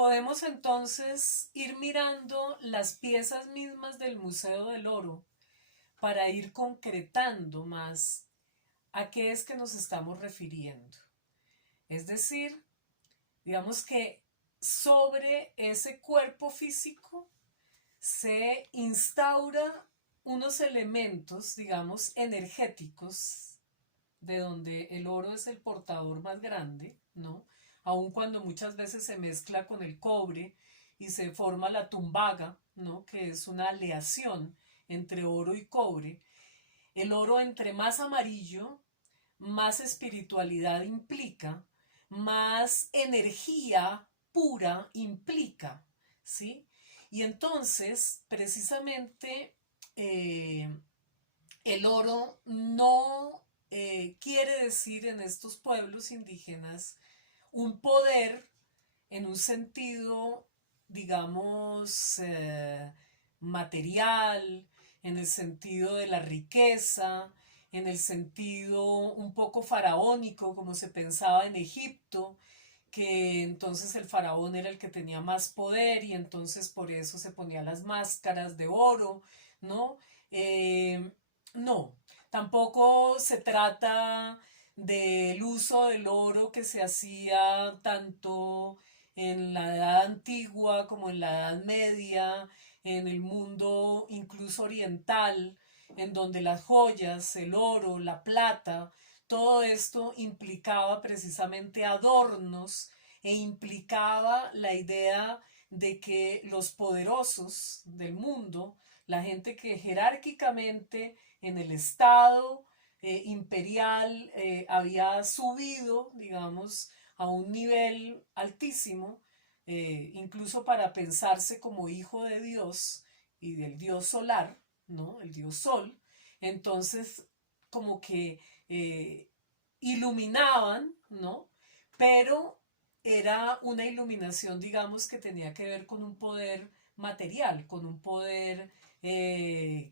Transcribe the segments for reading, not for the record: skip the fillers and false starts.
Podemos entonces ir mirando las piezas mismas del Museo del Oro para ir concretando más a qué es que nos estamos refiriendo. Es decir, digamos que sobre ese cuerpo físico se instaura unos elementos, digamos, energéticos, de donde el oro es el portador más grande, ¿no? Aun cuando muchas veces se mezcla con el cobre y se forma la tumbaga, ¿no? Que es una aleación entre oro y cobre. El oro, entre más amarillo, más espiritualidad implica, más energía pura implica, ¿sí? Y entonces, precisamente, eh, el oro no quiere decir en estos pueblos indígenas un poder en un sentido, digamos, material, en el sentido de la riqueza, en el sentido un poco faraónico, como se pensaba en Egipto, que entonces el faraón era el que tenía más poder y entonces por eso se ponía las máscaras de oro, ¿no? Eh, no, tampoco se trata del uso del oro que se hacía tanto en la edad antigua como en la edad media, en el mundo incluso oriental, en donde las joyas, el oro, la plata, todo esto implicaba precisamente adornos e implicaba la idea de que los poderosos del mundo, la gente que jerárquicamente en el Estado imperial había subido, digamos, a un nivel altísimo, incluso para pensarse como hijo de Dios y del Dios solar, ¿no? El Dios Sol. Entonces, como que eh, iluminaban, ¿no? Pero era una iluminación, digamos, que tenía que ver con un poder material, con un poder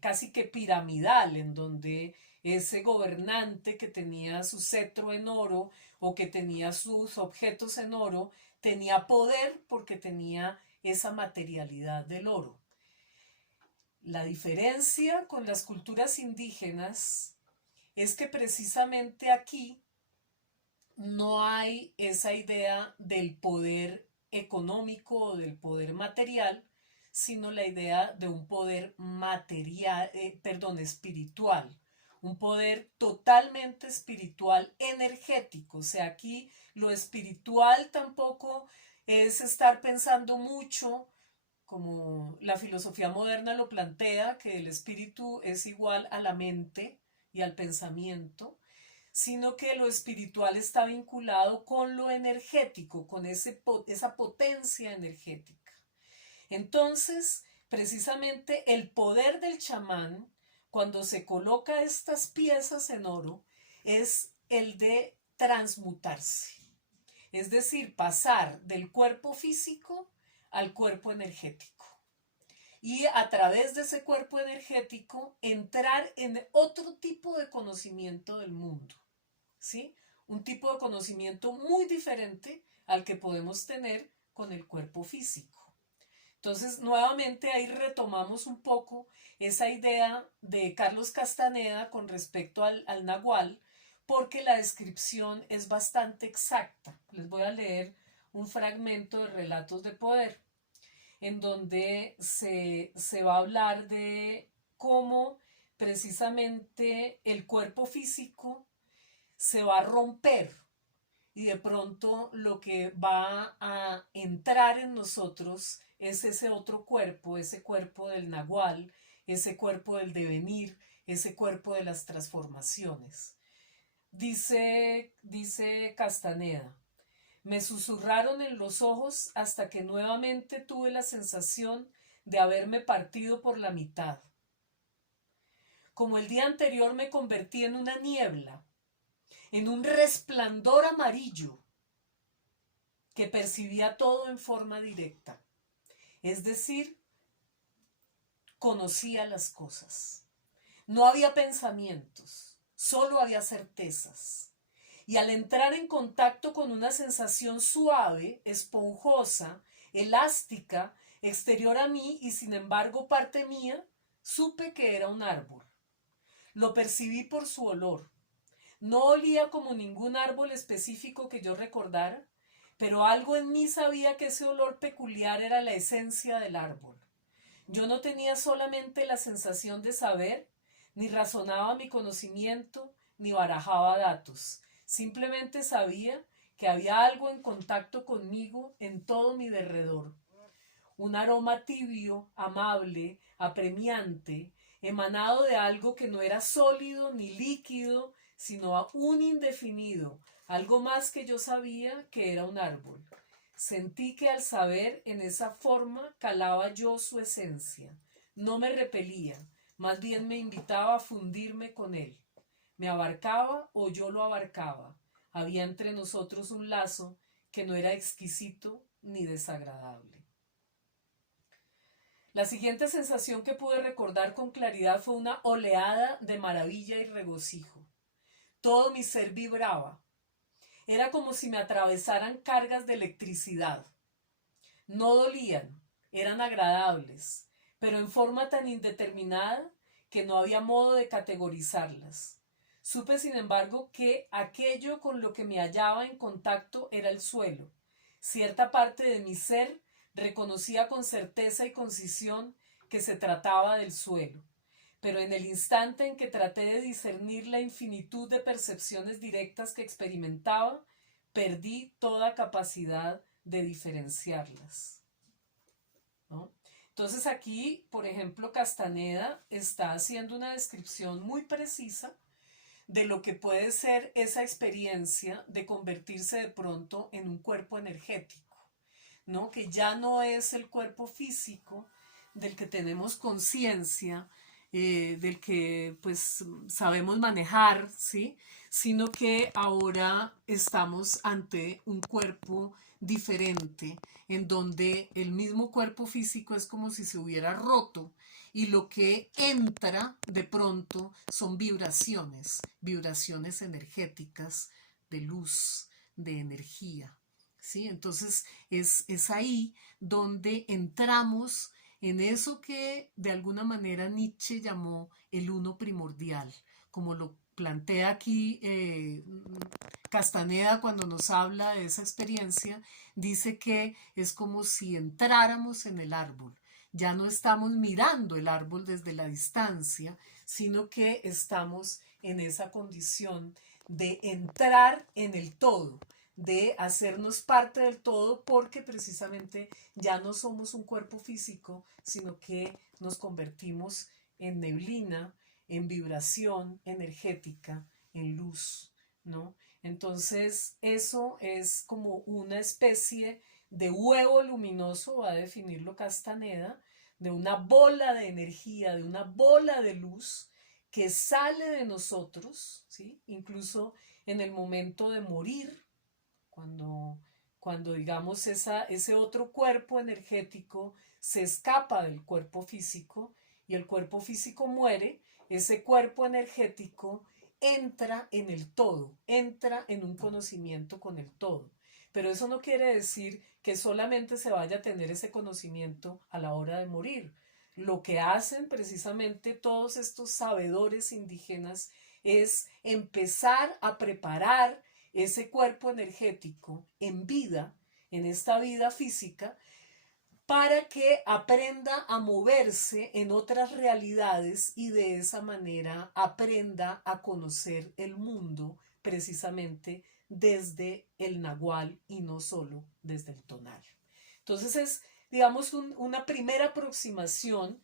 casi que piramidal, en donde ese gobernante que tenía su cetro en oro o que tenía sus objetos en oro, tenía poder porque tenía esa materialidad del oro. La diferencia con las culturas indígenas es que precisamente aquí no hay esa idea del poder económico o del poder material, sino la idea de un poder material, perdón, espiritual, un poder totalmente espiritual, energético. O sea, aquí lo espiritual tampoco es estar pensando mucho, como la filosofía moderna lo plantea, que el espíritu es igual a la mente y al pensamiento, sino que lo espiritual está vinculado con lo energético, con esa potencia energética. Entonces, precisamente el poder del chamán, cuando se coloca estas piezas en oro, es el de transmutarse, es decir, pasar del cuerpo físico al cuerpo energético. Y a través de ese cuerpo energético entrar en otro tipo de conocimiento del mundo. ¿Sí? Un tipo de conocimiento muy diferente al que podemos tener con el cuerpo físico. Entonces, nuevamente ahí retomamos un poco esa idea de Carlos Castaneda con respecto al Nahual, porque la descripción es bastante exacta. Les voy a leer un fragmento de Relatos de Poder, en donde se va a hablar de cómo precisamente el cuerpo físico se va a romper y de pronto lo que va a entrar en nosotros es ese otro cuerpo, ese cuerpo del nahual, ese cuerpo del devenir, ese cuerpo de las transformaciones. Dice Castaneda, me susurraron en los ojos hasta que nuevamente tuve la sensación de haberme partido por la mitad. Como el día anterior me convertí en una niebla, en un resplandor amarillo que percibía todo en forma directa. Es decir, conocía las cosas. No había pensamientos, solo había certezas. Y al entrar en contacto con una sensación suave, esponjosa, elástica, exterior a mí y sin embargo parte mía, supe que era un árbol. Lo percibí por su olor. No olía como ningún árbol específico que yo recordara, pero algo en mí sabía que ese olor peculiar era la esencia del árbol. Yo no tenía solamente la sensación de saber, ni razonaba mi conocimiento, ni barajaba datos. Simplemente sabía que había algo en contacto conmigo en todo mi derredor. Un aroma tibio, amable, apremiante, emanado de algo que no era sólido ni líquido, sino un indefinido, algo más que yo sabía que era un árbol. Sentí que al saber en esa forma calaba yo su esencia. No me repelía, más bien me invitaba a fundirme con él. Me abarcaba o yo lo abarcaba. Había entre nosotros un lazo que no era exquisito ni desagradable. La siguiente sensación que pude recordar con claridad fue una oleada de maravilla y regocijo. Todo mi ser vibraba. Era como si me atravesaran cargas de electricidad. No dolían, eran agradables, pero en forma tan indeterminada que no había modo de categorizarlas. Supe, sin embargo, que aquello con lo que me hallaba en contacto era el suelo. Cierta parte de mi ser reconocía con certeza y concisión que se trataba del suelo, pero en el instante en que traté de discernir la infinitud de percepciones directas que experimentaba, perdí toda capacidad de diferenciarlas, ¿no? Entonces aquí, por ejemplo, Castaneda está haciendo una descripción muy precisa de lo que puede ser esa experiencia de convertirse de pronto en un cuerpo energético, ¿no? Que ya no es el cuerpo físico del que tenemos conciencia, del que pues sabemos manejar, ¿sí? Sino que ahora estamos ante un cuerpo diferente, en donde el mismo cuerpo físico es como si se hubiera roto y lo que entra de pronto son vibraciones, vibraciones energéticas de luz, de energía, ¿sí? Entonces es ahí donde entramos en eso que de alguna manera Nietzsche llamó el uno primordial, como lo plantea aquí Castaneda cuando nos habla de esa experiencia, dice que es como si entráramos en el árbol. Ya no estamos mirando el árbol desde la distancia, sino que estamos en esa condición de entrar en el todo, de hacernos parte del todo, porque precisamente ya no somos un cuerpo físico, sino que nos convertimos en neblina, en vibración energética, en luz, ¿no? Entonces eso es como una especie de huevo luminoso, va a definirlo Castaneda, de una bola de energía, de una bola de luz que sale de nosotros, ¿sí? Incluso en el momento de morir, cuando, cuando digamos ese otro cuerpo energético se escapa del cuerpo físico y el cuerpo físico muere, ese cuerpo energético entra en el todo, entra en un conocimiento con el todo. Pero eso no quiere decir que solamente se vaya a tener ese conocimiento a la hora de morir. Lo que hacen precisamente todos estos sabedores indígenas es empezar a preparar ese cuerpo energético en vida, en esta vida física, para que aprenda a moverse en otras realidades y de esa manera aprenda a conocer el mundo precisamente desde el nahual y no solo desde el tonal. Entonces es, digamos, una primera aproximación,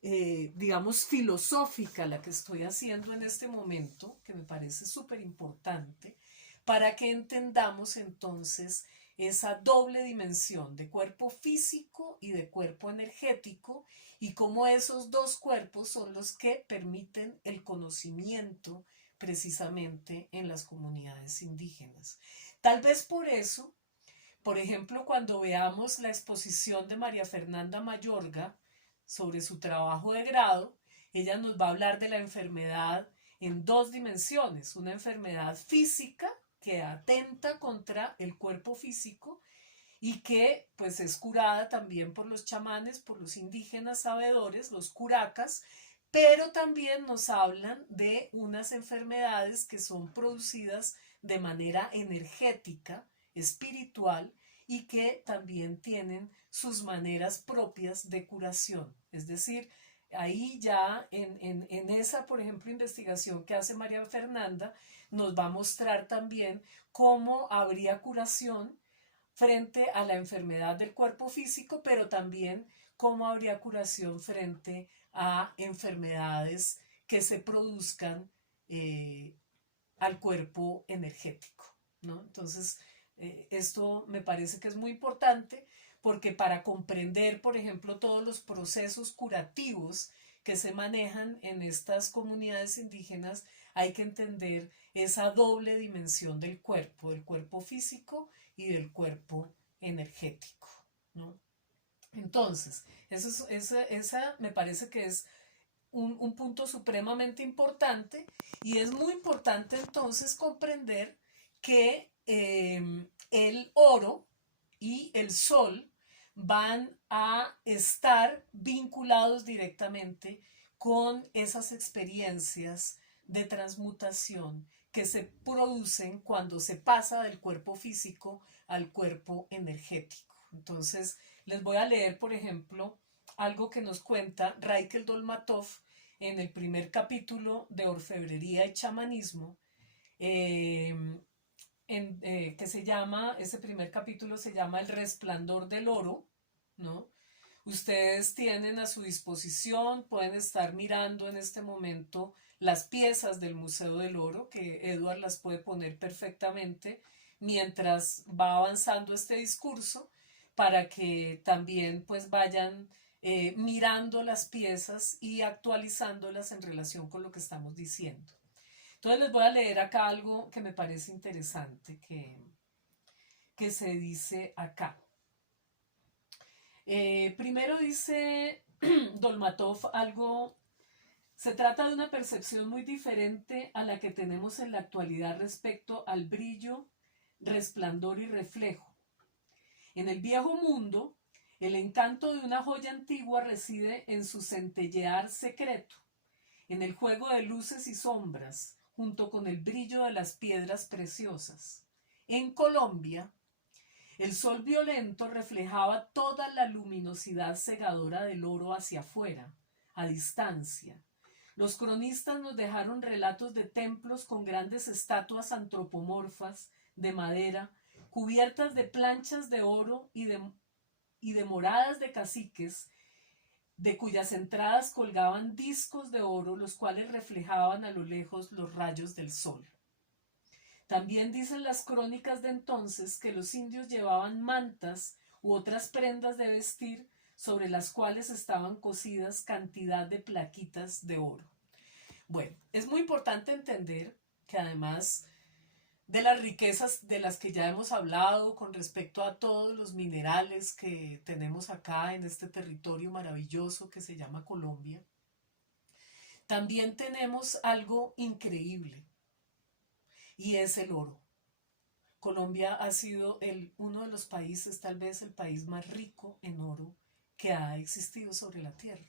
digamos, filosófica la que estoy haciendo en este momento, que me parece súper importante, para que entendamos entonces esa doble dimensión de cuerpo físico y de cuerpo energético y cómo esos dos cuerpos son los que permiten el conocimiento precisamente en las comunidades indígenas. Tal vez por eso, por ejemplo, cuando veamos la exposición de María Fernanda Mayorga sobre su trabajo de grado, ella nos va a hablar de la enfermedad en dos dimensiones, una enfermedad física que atenta contra el cuerpo físico y que pues es curada también por los chamanes, por los indígenas sabedores, los curacas, pero también nos hablan de unas enfermedades que son producidas de manera energética, espiritual, y que también tienen sus maneras propias de curación. Es decir, ahí ya en esa, por ejemplo, investigación que hace María Fernanda, nos va a mostrar también cómo habría curación frente a la enfermedad del cuerpo físico, pero también cómo habría curación frente a enfermedades que se produzcan eh, al cuerpo energético, ¿no? Entonces, esto me parece que es muy importante porque para comprender, por ejemplo, todos los procesos curativos que se manejan en estas comunidades indígenas, hay que entender esa doble dimensión del cuerpo físico y del cuerpo energético, ¿no? Entonces, esa me parece que es un punto supremamente importante y es muy importante entonces comprender que el oro y el sol van a estar vinculados directamente con esas experiencias de transmutación que se producen cuando se pasa del cuerpo físico al cuerpo energético. Entonces, les voy a leer, por ejemplo, algo que nos cuenta Raikel Dolmatov en el primer capítulo de Orfebrería y Chamanismo, eh, que se llama, ese primer capítulo se llama El resplandor del oro, ¿no? Ustedes tienen a su disposición, pueden estar mirando en este momento las piezas del Museo del Oro, que Edward las puede poner perfectamente mientras va avanzando este discurso, para que también pues vayan mirando las piezas y actualizándolas en relación con lo que estamos diciendo. Entonces les voy a leer acá algo que me parece interesante que se dice acá. Primero dice Dolmatov algo, se trata de una percepción muy diferente a la que tenemos en la actualidad respecto al brillo, resplandor y reflejo. En el viejo mundo, el encanto de una joya antigua reside en su centellear secreto, en el juego de luces y sombras, junto con el brillo de las piedras preciosas. En Colombia, el sol violento reflejaba toda la luminosidad cegadora del oro hacia afuera, a distancia. Los cronistas nos dejaron relatos de templos con grandes estatuas antropomorfas de madera, cubiertas de planchas de oro y de moradas de caciques, de cuyas entradas colgaban discos de oro, los cuales reflejaban a lo lejos los rayos del sol. También dicen las crónicas de entonces que los indios llevaban mantas u otras prendas de vestir sobre las cuales estaban cosidas cantidad de plaquitas de oro. Bueno, es muy importante entender que además de las riquezas de las que ya hemos hablado con respecto a todos los minerales que tenemos acá en este territorio maravilloso que se llama Colombia, también tenemos algo increíble y es el oro. Colombia ha sido uno de los países, tal vez el país más rico en oro que ha existido sobre la tierra.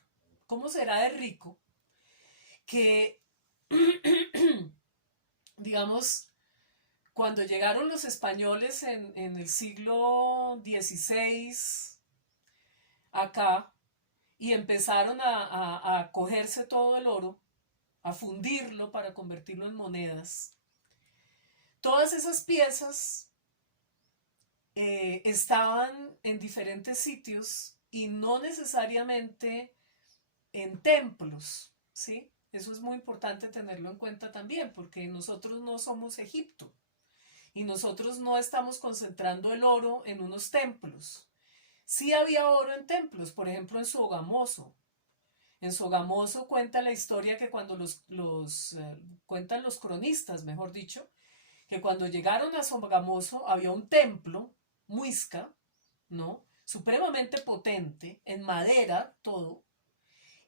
¿Cómo será de rico que, digamos, cuando llegaron los españoles en el siglo XVI acá y empezaron a cogerse todo el oro, a fundirlo para convertirlo en monedas, todas esas piezas estaban en diferentes sitios y no necesariamente en templos, ¿sí? Eso es muy importante tenerlo en cuenta también, porque nosotros no somos Egipto y nosotros no estamos concentrando el oro en unos templos. Sí había oro en templos, por ejemplo en Sogamoso. En Sogamoso cuenta la historia que cuando cuentan los cronistas, mejor dicho, que cuando llegaron a Sogamoso había un templo, muisca, ¿no? Supremamente potente, en madera, todo,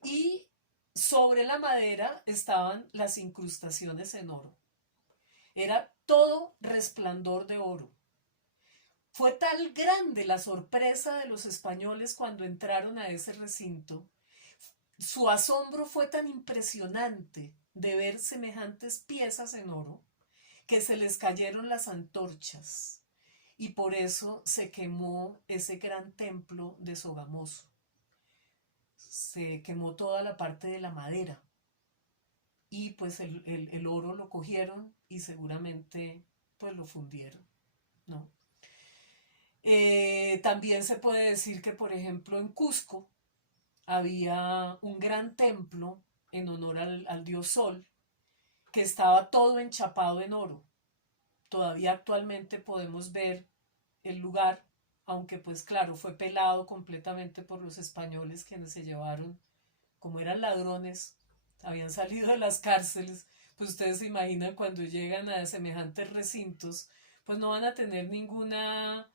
y sobre la madera estaban las incrustaciones en oro. Era todo resplandor de oro. Fue tal grande la sorpresa de los españoles cuando entraron a ese recinto, su asombro fue tan impresionante de ver semejantes piezas en oro, que se les cayeron las antorchas y por eso se quemó ese gran templo de Sogamoso. Se quemó toda la parte de la madera y pues el oro lo cogieron y seguramente pues lo fundieron, ¿no? También se puede decir que, por ejemplo, en Cusco había un gran templo en honor al dios Sol, que estaba todo enchapado en oro. Todavía actualmente podemos ver el lugar, aunque pues claro, fue pelado completamente por los españoles, quienes se llevaron, como eran ladrones, habían salido de las cárceles, pues ustedes se imaginan cuando llegan a semejantes recintos, pues no van a tener ninguna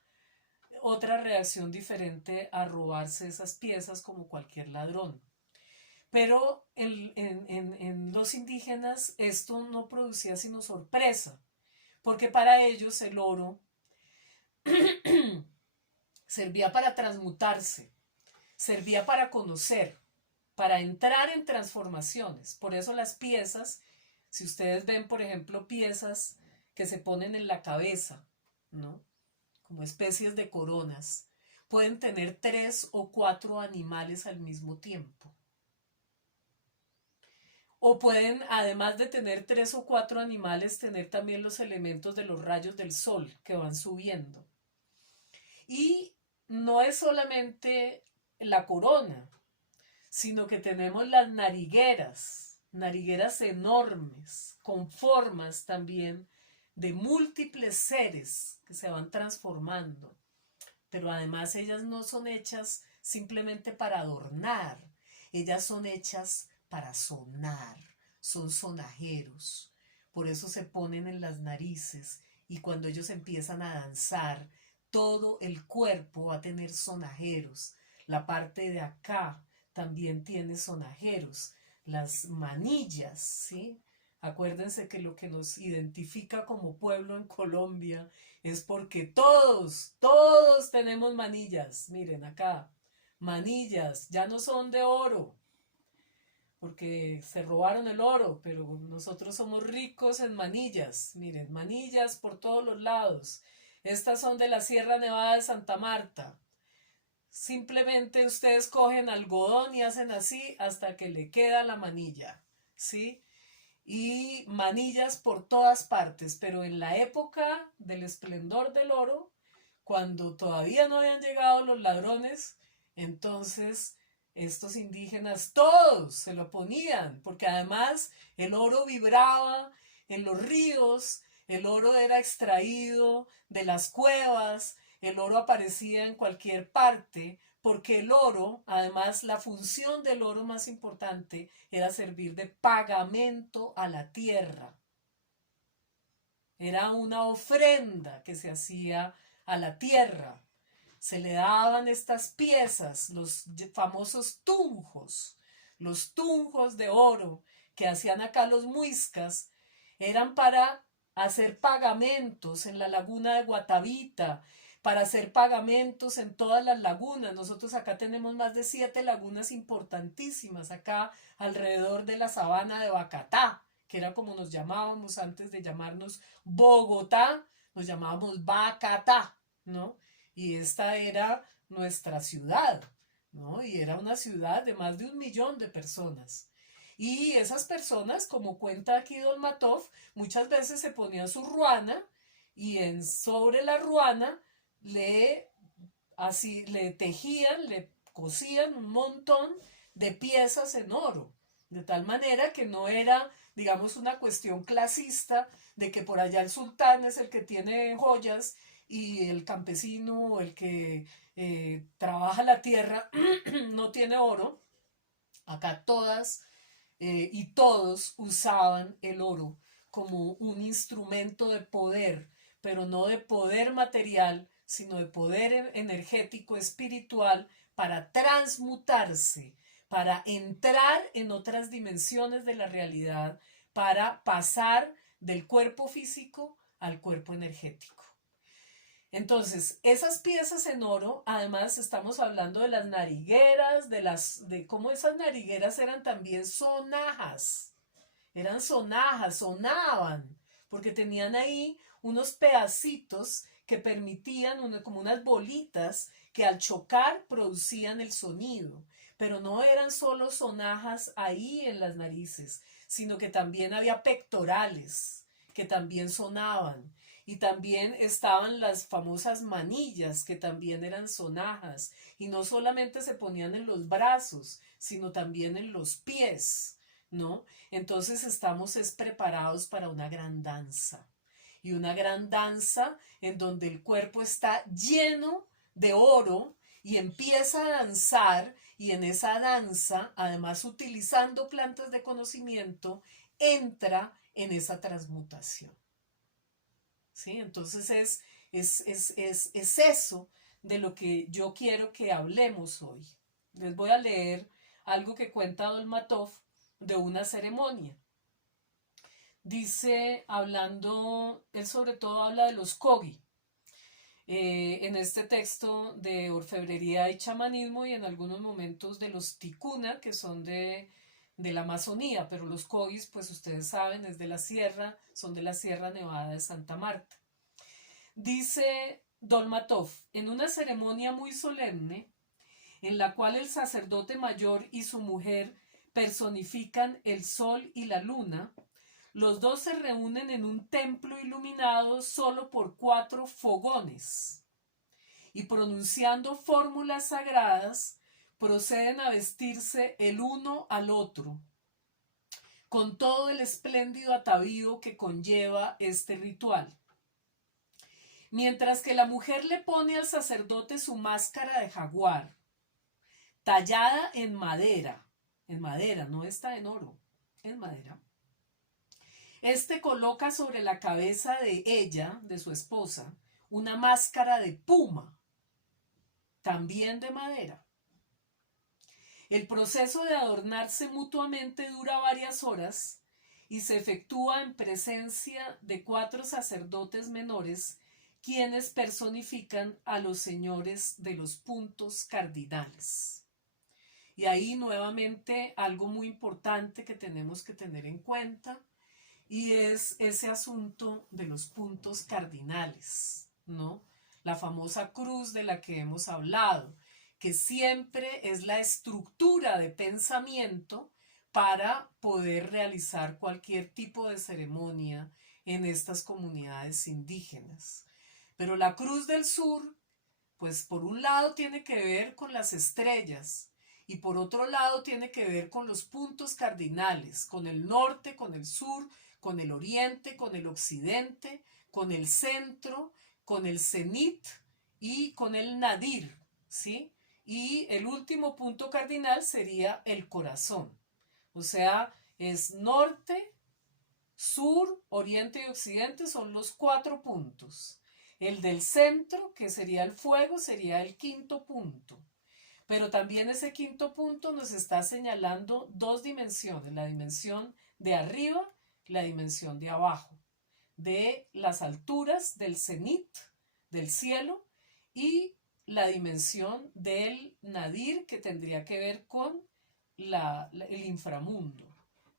otra reacción diferente a robarse esas piezas como cualquier ladrón. Pero en los indígenas esto no producía sino sorpresa, porque para ellos el oro servía para transmutarse, servía para conocer, para entrar en transformaciones. Por eso las piezas, si ustedes ven, por ejemplo, piezas que se ponen en la cabeza, ¿no? Como especies de coronas, pueden tener 3 o 4 animales al mismo tiempo. O pueden, además de tener 3 o 4 animales, tener también los elementos de los rayos del sol que van subiendo. Y no es solamente la corona, sino que tenemos las narigueras, narigueras enormes, con formas también de múltiples seres que se van transformando. Pero además ellas no son hechas simplemente para adornar, ellas son hechas para sonar, son sonajeros. Por eso se ponen en las narices y cuando ellos empiezan a danzar, todo el cuerpo va a tener sonajeros. La parte de acá también tiene sonajeros. Las manillas, ¿sí? Acuérdense que lo que nos identifica como pueblo en Colombia es porque todos tenemos manillas. Miren acá, manillas, ya no son de oro, porque se robaron el oro, pero nosotros somos ricos en manillas. Miren, manillas por todos los lados. Estas son de la Sierra Nevada de Santa Marta. Simplemente ustedes cogen algodón y hacen así hasta que le queda la manilla, ¿sí? Y manillas por todas partes, pero en la época del esplendor del oro, cuando todavía no habían llegado los ladrones, entonces estos indígenas todos se lo ponían, porque además el oro vibraba en los ríos, el oro era extraído de las cuevas, el oro aparecía en cualquier parte, porque el oro, además la función del oro más importante era servir de pagamento a la tierra. Era una ofrenda que se hacía a la tierra. Se le daban estas piezas, los famosos los tunjos de oro que hacían acá los muiscas, eran para hacer pagamentos en la laguna de Guatavita, para hacer pagamentos en todas las lagunas. Nosotros acá tenemos más de 7 lagunas importantísimas, acá alrededor de la sabana de Bacatá, que era como nos llamábamos antes de llamarnos Bogotá, nos llamábamos Bacatá, ¿no? Y esta era nuestra ciudad, ¿no? Y era una ciudad de más de 1 millón de personas. Y esas personas, como cuenta aquí Don Matov, muchas veces se ponían su ruana y sobre la ruana le tejían, le cosían un montón de piezas en oro, de tal manera que no era, digamos, una cuestión clasista de que por allá el sultán es el que tiene joyas y el campesino o el que trabaja la tierra no tiene oro. Acá todas y todos usaban el oro como un instrumento de poder, pero no de poder material, sino de poder energético, espiritual, para transmutarse, para entrar en otras dimensiones de la realidad, para pasar del cuerpo físico al cuerpo energético. Entonces, esas piezas en oro, además estamos hablando de las narigueras, de cómo esas narigueras eran también sonajas. Eran sonajas, sonaban, porque tenían ahí unos pedacitos que permitían, como unas bolitas, que al chocar producían el sonido. Pero no eran solo sonajas ahí en las narices, sino que también había pectorales que también sonaban. Y también estaban las famosas manillas, que también eran sonajas. Y no solamente se ponían en los brazos, sino también en los pies, ¿no? Entonces estamos preparados para una gran danza. Y una gran danza en donde el cuerpo está lleno de oro y empieza a danzar, y en esa danza, además utilizando plantas de conocimiento, entra en esa transmutación. ¿Sí? Entonces es eso de lo que yo quiero que hablemos hoy. Les voy a leer algo que cuenta Dolmatov de una ceremonia. Dice, hablando, él sobre todo habla de los Kogi, en este texto de orfebrería y chamanismo, y en algunos momentos de los Tikuna, que son de la Amazonía, pero los Kogis, pues ustedes saben, es de la sierra, son de la Sierra Nevada de Santa Marta. Dice Dolmatov, en una ceremonia muy solemne, en la cual el sacerdote mayor y su mujer personifican el sol y la luna, los dos se reúnen en un templo iluminado solo por 4 fogones y, pronunciando fórmulas sagradas, proceden a vestirse el uno al otro con todo el espléndido atavío que conlleva este ritual. Mientras que la mujer le pone al sacerdote su máscara de jaguar, tallada en madera, no está en oro, en madera. Este coloca sobre la cabeza de ella, de su esposa, una máscara de puma, también de madera. El proceso de adornarse mutuamente dura varias horas y se efectúa en presencia de 4 sacerdotes menores, quienes personifican a los señores de los puntos cardinales. Y ahí nuevamente algo muy importante que tenemos que tener en cuenta, y es ese asunto de los puntos cardinales, ¿no? La famosa cruz de la que hemos hablado, que siempre es la estructura de pensamiento para poder realizar cualquier tipo de ceremonia en estas comunidades indígenas. Pero la Cruz del Sur, pues por un lado tiene que ver con las estrellas, y por otro lado tiene que ver con los puntos cardinales, con el norte, con el sur, con el oriente, con el occidente, con el centro, con el cenit y con el nadir, ¿sí? Y el último punto cardinal sería el corazón. O sea, es norte, sur, oriente y occidente, son los 4 puntos. El del centro, que sería el fuego, sería el 5.º punto. Pero también ese 5.º punto nos está señalando 2 dimensiones, la dimensión de arriba, la dimensión de abajo, de las alturas del cenit, del cielo, y la dimensión del nadir, que tendría que ver con el inframundo,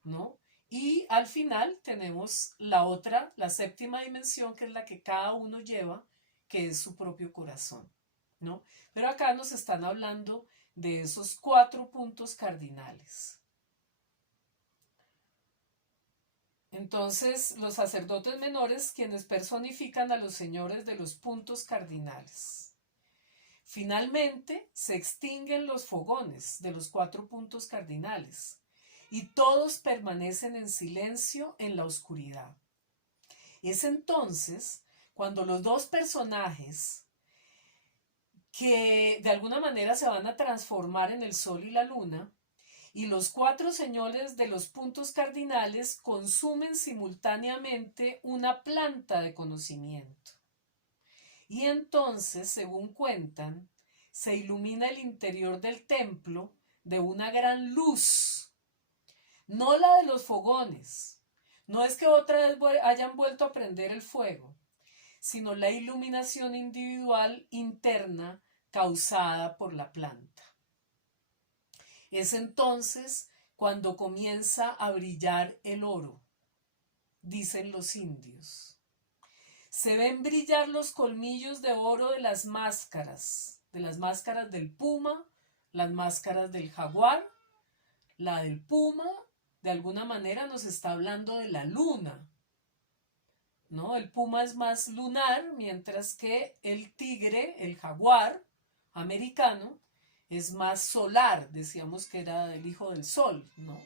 ¿no? Y al final tenemos la otra, la 7.ª dimensión, que es la que cada uno lleva, que es su propio corazón, ¿no? Pero acá nos están hablando de esos 4 puntos cardinales. Entonces, los sacerdotes menores, quienes personifican a los señores de los puntos cardinales. Finalmente, se extinguen los fogones de los 4 puntos cardinales y todos permanecen en silencio en la oscuridad. Es entonces cuando los 2 personajes, que de alguna manera se van a transformar en el sol y la luna, y los 4 señores de los puntos cardinales, consumen simultáneamente una planta de conocimiento. Y entonces, según cuentan, se ilumina el interior del templo de una gran luz, no la de los fogones, no es que otra vez hayan vuelto a prender el fuego, sino la iluminación individual interna causada por la planta. Es entonces cuando comienza a brillar el oro, dicen los indios. Se ven brillar los colmillos de oro de las máscaras del puma, las máscaras del jaguar. La del puma, de alguna manera, nos está hablando de la luna, ¿no? El puma es más lunar, mientras que el tigre, el jaguar americano, es más solar. Decíamos que era el hijo del sol, ¿no?